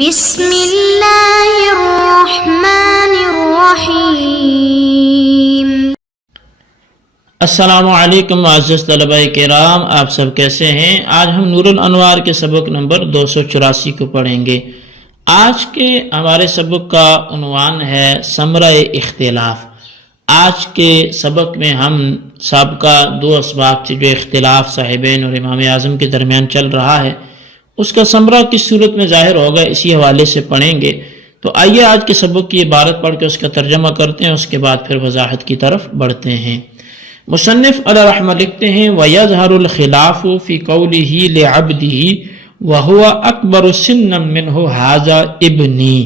بسم اللہ الرحمن الرحیم۔ السلام علیکم معزز طلبہ کرام، آپ سب کیسے ہیں؟ آج ہم نور الانوار کے سبق نمبر 284 کو پڑھیں گے۔ آج کے ہمارے سبق کا عنوان ہے ثمرہ اختلاف۔ آج کے سبق میں ہم سابقہ دو اسباق سے جو اختلاف صاحبین اور امام اعظم کے درمیان چل رہا ہے اس کا ثمرہ کس صورت میں ظاہر ہوگا اسی حوالے سے پڑھیں گے۔ تو آئیے آج کے سبق کی عبارت پڑھ کے اس کا ترجمہ کرتے ہیں، اس کے بعد پھر وضاحت کی طرف بڑھتے ہیں۔ مصنف علیہ رحمہ لکھتے ہیں وَيَظْهَرُ الْخِلَافُ فِي قَوْلِهِ لِعَبْدِهِ وَهُوَ أَكْبَرُ سِنًّا مِّنْهُ هَذَا ابْنِي،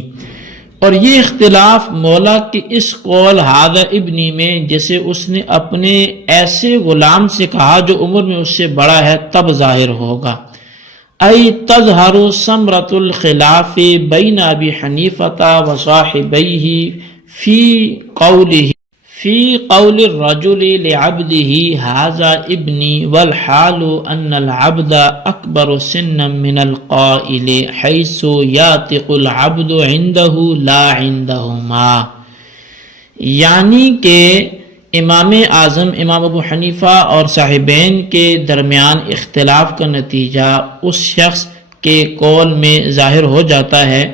اور یہ اختلاف مولا کے اس قول هَذَا ابْنِی میں جسے اس نے اپنے ایسے غلام سے کہا جو عمر میں اس سے بڑا ہے تب ظاہر ہوگا۔ ای تظہر ثمرۃ الخلاف بین ابی حنیفہ وصاحبیہ فی قول الرجل لعبدہ ھذا ابنی والحال ان العبد اکبر سنا من القائل حیث یاتق العبد عنده لا عندہما، یعنی کہ امام اعظم امام ابو حنیفہ اور صاحبین کے درمیان اختلاف کا نتیجہ اس شخص کے قول میں ظاہر ہو جاتا ہے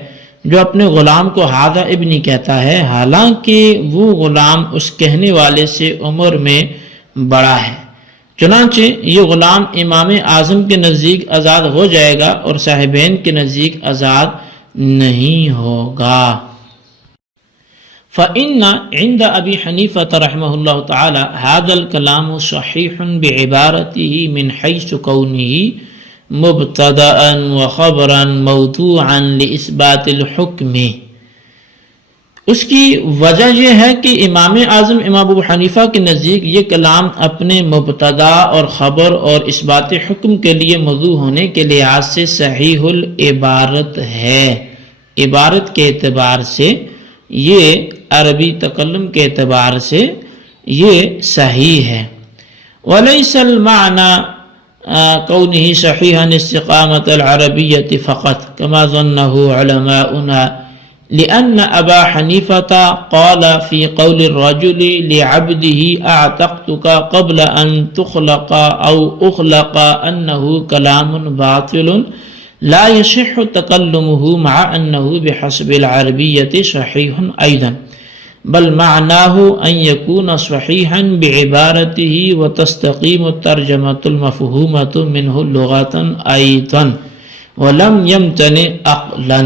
جو اپنے غلام کو ھذا ابنی کہتا ہے، حالانکہ وہ غلام اس کہنے والے سے عمر میں بڑا ہے۔ چنانچہ یہ غلام امام اعظم کے نزدیک آزاد ہو جائے گا اور صاحبین کے نزدیک آزاد نہیں ہوگا۔ فإن عند أبي حنيفة رحمه الله تعالى هذا الكلام صحيح بعبارته من حيث كونه مبتدأ وخبرا موضوعا لإثبات الحكم۔ اس کی وجہ یہ ہے کہ امام اعظم امام ابو حنیفہ کے نزدیک یہ کلام اپنے مبتدا اور خبر اور اثبات حکم کے لیے موضوع ہونے کے لحاظ سے صحیح العبارت ہے۔ عبارت کے اعتبار سے یہ عربی تکلم کے اعتبار سے یہ صحیح ہے۔ وَلَيْسَ الْمَعْنَى كَوْنِهِ صَحِيحًا اسْتِقَامَةَ الْعَرَبِيَّةِ فَقَطْ كَمَا ظَنَّهُ عُلَمَاؤُنَا لِأَنَّ أَبَا حَنِيفَةَ قَالَ فِي قَوْلِ الرَّجُلِ لِعَبْدِهِ أَعْتَقْتُكَ قَبْلَ أَن تُخْلَقَ أَوْ أُخْلَقَ أَنَّهُ كَلَامٌ بَاطِلٌ لا يصح تكلمه مع أنه بحسب العربية صحيح أيضا، بل معناه أن يكون صحيحا بعبارته وتستقيم الترجمة المفهومة منه لغة أيضا ولم يمتنع عقلا،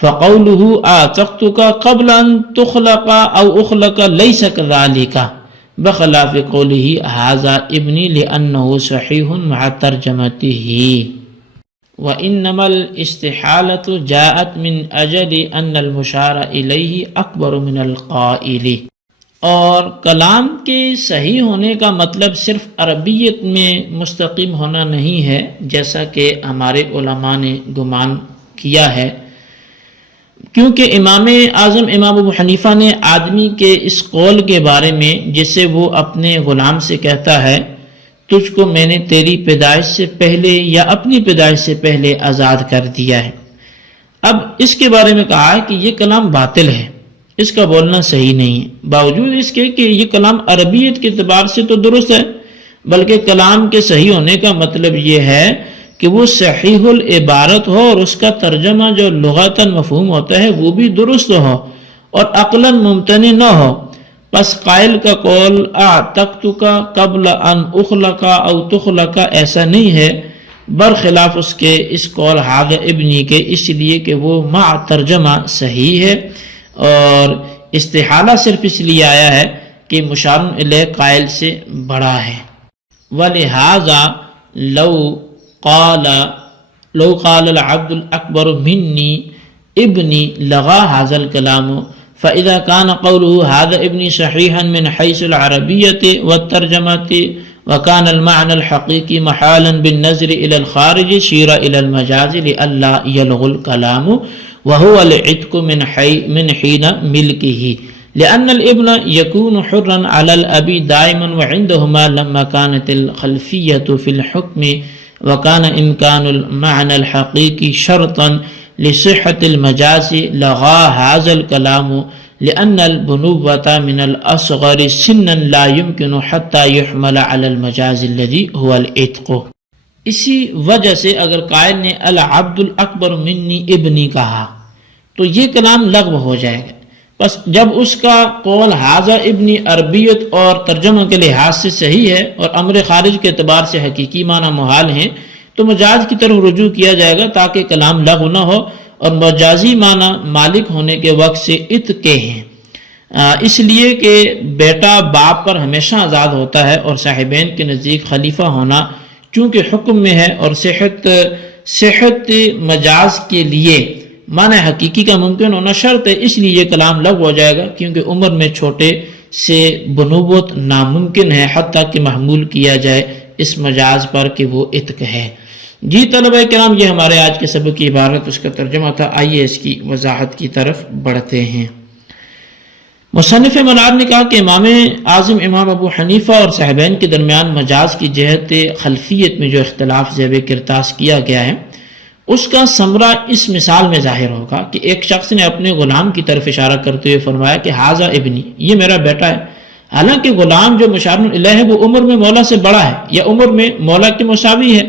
فقوله أعتقتك قبل أن تخلق أو أخلق ليس كذلك، بخلاف قوله هذا ابني لأنه صحيح مع ترجمته۔ وَإِنَّمَا الْإِسْتِحَالَةُ جَاءَتْ مِنْ أَجَلِ أَنَّ الْمُشَارَ إِلَيْهِ أَكْبَرُ مِنَ الْقَائِلِ، اور کلام کے صحیح ہونے کا مطلب صرف عربیت میں مستقیم ہونا نہیں ہے جیسا کہ ہمارے علماء نے گمان کیا ہے، کیونکہ امام اعظم امام ابو حنیفہ نے آدمی کے اس قول کے بارے میں جسے وہ اپنے غلام سے کہتا ہے تجھ کو میں نے تیری پیدائش سے پہلے یا اپنی پیدائش سے پہلے آزاد کر دیا ہے، اب اس کے بارے میں کہا ہے کہ یہ کلام باطل ہے، اس کا بولنا صحیح نہیں ہے، باوجود اس کے کہ یہ کلام عربیت کے اعتبار سے تو درست ہے، بلکہ کلام کے صحیح ہونے کا مطلب یہ ہے کہ وہ صحیح العبارت ہو اور اس کا ترجمہ جو لغتاً مفہوم ہوتا ہے وہ بھی درست ہو اور عقلاً ممتنع نہ ہو۔ پس قائل کا قول اعتقتک قبل ان اخلق او تخلق ایسا نہیں ہے، برخلاف اس کے اس قول ھذا ابنی کے، اس لیے کہ وہ مع ترجمہ صحیح ہے اور استحالہ صرف اس لیے آیا ہے کہ مشار الیہ قائل سے بڑا ہے۔ ولہذا لو قال العبد الاکبر منی ابنی لغا ھذا الکلام، فإذا كان قوله هذا ابني صحيحا من حيث العربية والترجمة وكان المعنى الحقيقي محالا بالنظر إلى الخارج شير إلى المجاز لئلا يلغ الكلام وهو العتق من حين ملكه، لأن الابن يكون حرا على الأب دائما وعندهما لما كانت الخلفية في الحكم وكان إمكان المعنى الحقيقي شرطا لصحة المجاز لغا هذا الكلام لأن البنوة من الأصغر سنا لا يمكن حتى يحمل على المجاز الذي هو العتق. اسی وجہ سے اگر قائل نے العبد الاکبر منی ابنی کہا تو یہ کلام لغو ہو جائے گا. بس جب اس کا قول حاضہ ابنی عربیت اور ترجمہ کے لحاظ سے صحیح ہے اور امر خارج کے اعتبار سے حقیقی معنی محال ہیں تو مجاز کی طرف رجوع کیا جائے گا تاکہ کلام لغو نہ ہو، اور مجازی معنی مالک ہونے کے وقت سے اتقے ہیں، اس لیے کہ بیٹا باپ پر ہمیشہ آزاد ہوتا ہے اور صاحبین کے نزدیک خلیفہ ہونا چونکہ حکم میں ہے اور صحت مجاز کے لیے معنی حقیقی کا ممکن ہونا شرط ہے، اس لیے یہ کلام لغو ہو جائے گا کیونکہ عمر میں چھوٹے سے بنوت ناممکن ہے حتیٰ کہ محمول کیا جائے اس مجاز پر کہ وہ اتق ہے. جی طلبہ کرام، یہ ہمارے آج کے سبق کی عبارت اس کا ترجمہ تھا. آئیے اس کی وضاحت کی طرف بڑھتے ہیں. مصنف منار نے کہا کہ امام اعظم امام ابو حنیفہ اور صاحبین کے درمیان مجاز کی جہت خلفیت میں جو اختلاف زیب کرتاس کیا گیا ہے اس کا ثمرہ اس مثال میں ظاہر ہوگا کہ ایک شخص نے اپنے غلام کی طرف اشارہ کرتے ہوئے فرمایا کہ حاذا ابنی، یہ میرا بیٹا ہے، حالانکہ غلام جو مشار الیہ ہے وہ عمر میں مولا سے بڑا ہے یا عمر میں مولا کے مساوی ہے.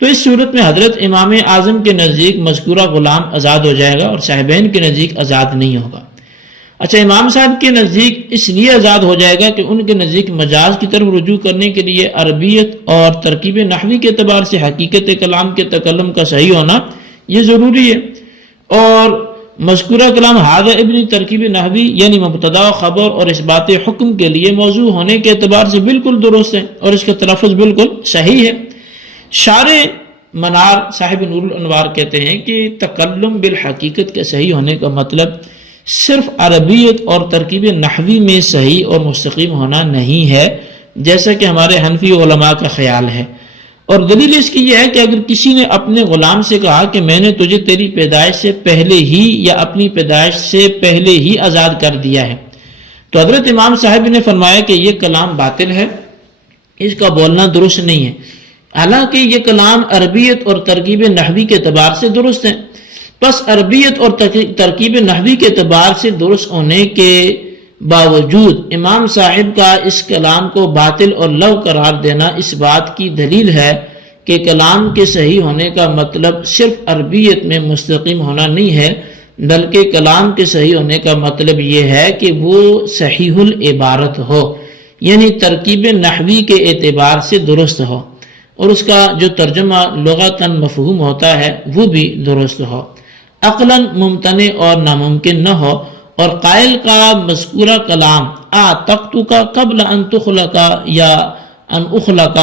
تو اس صورت میں حضرت امام اعظم کے نزدیک مذکورہ غلام آزاد ہو جائے گا اور صاحبین کے نزدیک آزاد نہیں ہوگا. اچھا، امام صاحب کے نزدیک اس لیے آزاد ہو جائے گا کہ ان کے نزدیک مجاز کی طرف رجوع کرنے کے لیے عربیت اور ترکیب نحوی کے اعتبار سے حقیقت کلام کے تکلم کا صحیح ہونا یہ ضروری ہے، اور مذکورہ کلام حاذا ابنی ترکیب نحوی یعنی مبتدا و خبر اور اس بات حکم کے لیے موضوع ہونے کے اعتبار سے بالکل درست ہے اور اس کا تلفظ بالکل صحیح ہے. شارح منار صاحب نور الانوار کہتے ہیں کہ تکلم بالحقیقت کے صحیح ہونے کا مطلب صرف عربیت اور ترکیب نحوی میں صحیح اور مستقیم ہونا نہیں ہے جیسا کہ ہمارے حنفی علماء کا خیال ہے. اور دلیل اس کی یہ ہے کہ اگر کسی نے اپنے غلام سے کہا کہ میں نے تجھے تیری پیدائش سے پہلے ہی یا اپنی پیدائش سے پہلے ہی آزاد کر دیا ہے تو حضرت امام صاحب نے فرمایا کہ یہ کلام باطل ہے، اس کا بولنا درست نہیں ہے، حالانکہ یہ کلام عربیت اور ترکیب نحوی کے اعتبار سے درست ہے. پس عربیت اور ترکیب نحوی کے اعتبار سے درست ہونے کے باوجود امام صاحب کا اس کلام کو باطل اور لغو قرار دینا اس بات کی دلیل ہے کہ کلام کے صحیح ہونے کا مطلب صرف عربیت میں مستقیم ہونا نہیں ہے، بلکہ کلام کے صحیح ہونے کا مطلب یہ ہے کہ وہ صحیح العبارت ہو، یعنی ترکیب نحوی کے اعتبار سے درست ہو اور اس کا جو ترجمہ لغتاً مفہوم ہوتا ہے وہ بھی درست ہو، عقلاً ممتنع اور ناممکن نہ ہو. اور قائل کا مذکورہ کلام اعتقتک قبل ان تخلق یا ان اخلق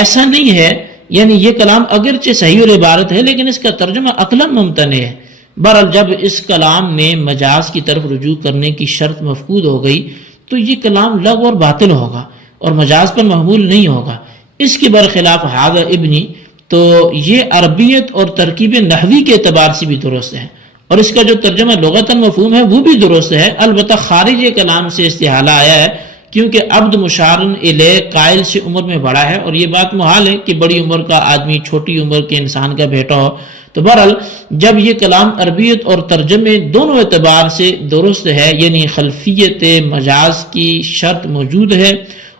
ایسا نہیں ہے، یعنی یہ کلام اگرچہ صحیح العبارت ہے لیکن اس کا ترجمہ عقلاً ممتنع ہے. بہرحال جب اس کلام میں مجاز کی طرف رجوع کرنے کی شرط مفقود ہو گئی تو یہ کلام لغو اور باطل ہوگا اور مجاز پر محمول نہیں ہوگا. اس کے برخلاف حاذا ابنی تو یہ عربیت اور ترکیب نحوی کے اعتبار سے بھی درست ہے اور اس کا جو ترجمہ لغتاً مفہوم ہے وہ بھی درست ہے، البتہ خارج کلام سے استحالہ آیا ہے کیونکہ عبد مشار الیہ قائل سے عمر میں بڑا ہے اور یہ بات محال ہے کہ بڑی عمر کا آدمی چھوٹی عمر کے انسان کا بیٹا ہو. تو بہرحال جب یہ کلام عربیت اور ترجمے دونوں اعتبار سے درست ہے، یعنی خلفیت مجاز کی شرط موجود ہے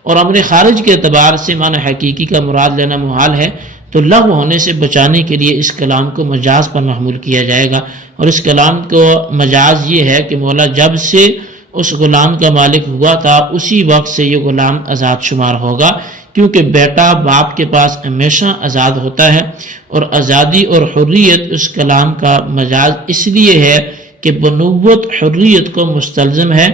اور امر خارج کے اعتبار سے معنی حقیقی کا مراد لینا محال ہے، تو لغو ہونے سے بچانے کے لیے اس کلام کو مجاز پر محمول کیا جائے گا. اور اس کلام کو مجاز یہ ہے کہ مولا جب سے اس غلام کا مالک ہوا تھا اسی وقت سے یہ غلام آزاد شمار ہوگا، کیونکہ بیٹا باپ کے پاس ہمیشہ آزاد ہوتا ہے اور آزادی اور حریت اس کلام کا مجاز اس لیے ہے کہ بنوت حریت کو مستلزم ہے.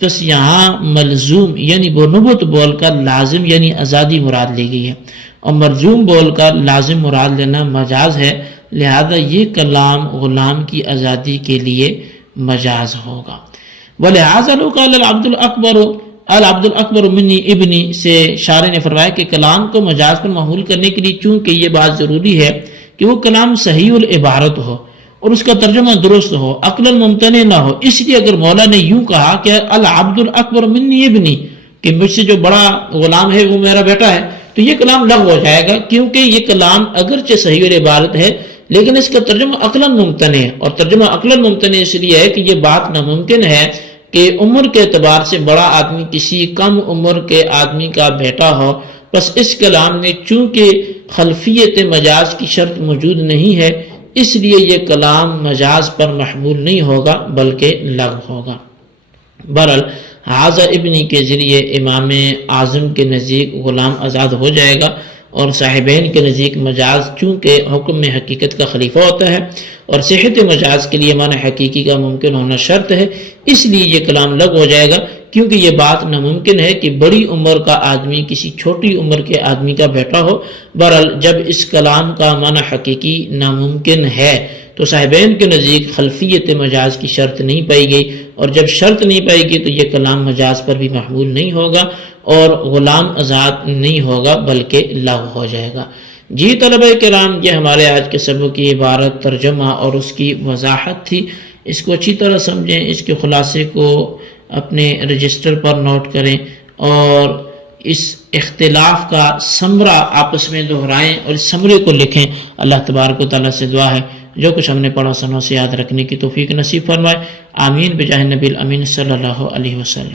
بس یہاں ملزوم یعنی بنوت بول کر لازم یعنی آزادی مراد لی گئی ہے اور ملزوم بول کر لازم مراد لینا مجاز ہے، لہذا یہ کلام غلام کی آزادی کے لیے مجاز ہوگا. وَلِهَذَا لَوْ قَالَ الْعَبْدُ الْأَكْبَرُ مِنِّي ابنی سے شارح نے فرمایا کہ کلام کو مجاز پر محمول کرنے کے لیے چونکہ یہ بات ضروری ہے کہ وہ کلام صحیح العبارت ہو اور اس کا ترجمہ درست ہو، عقلاً ممتنع نہ ہو، اس لیے اگر مولا نے یوں کہا کہ العبد الاکبر منی ابنی کہ مجھ سے جو بڑا غلام ہے وہ میرا بیٹا ہے، تو یہ کلام لغو ہو جائے گا کیونکہ یہ کلام اگرچہ صحیح العبارت ہے لیکن اس کا ترجمہ عقلاً ممتنع ہے، اور ترجمہ عقلاً ممتنع اس لیے ہے کہ یہ بات ناممکن ہے کہ عمر کے اعتبار سے بڑا آدمی کسی کم عمر کے آدمی کا بیٹا ہو۔ بس اس کلام میں چونکہ خلفیت مجاز کی شرط موجود نہیں ہے، اس لیے یہ کلام مجاز پر محمول نہیں ہوگا بلکہ لغو ہوگا۔ بہرحال حاضہ ابنی کے ذریعے امام اعظم کے نزدیک غلام آزاد ہو جائے گا، اور صاحبین کے نزدیک مجاز چونکہ حکم میں حقیقت کا خلیفہ ہوتا ہے اور صحت مجاز کے لیے معنی حقیقی کا ممکن ہونا شرط ہے، اس لیے یہ کلام لغو ہو جائے گا، کیونکہ یہ بات ناممکن ہے کہ بڑی عمر کا آدمی کسی چھوٹی عمر کے آدمی کا بیٹا ہو۔ بہرحال جب اس کلام کا معنی حقیقی ناممکن ہے تو صاحبین کے نزدیک خلفیت مجاز کی شرط نہیں پائی گئی، اور جب شرط نہیں پائی گئی تو یہ کلام مجاز پر بھی محمول نہیں ہوگا اور غلام آزاد نہیں ہوگا بلکہ لغو ہو جائے گا۔ جی طلبہ کرام، یہ ہمارے آج کے سبق کی عبارت ترجمہ اور اس کی وضاحت تھی۔ اس کو اچھی طرح سمجھیں، اس کے خلاصے کو اپنے رجسٹر پر نوٹ کریں اور اس اختلاف کا سمرہ آپس میں دہرائیں اور اس سمرے کو لکھیں۔ اللہ تبارک و تعالیٰ سے دعا ہے جو کچھ ہم نے پڑھا سنوں سے یاد رکھنے کی توفیق نصیب فرمائے۔ آمین بجاہ نبی الامین صلی اللہ علیہ وسلم۔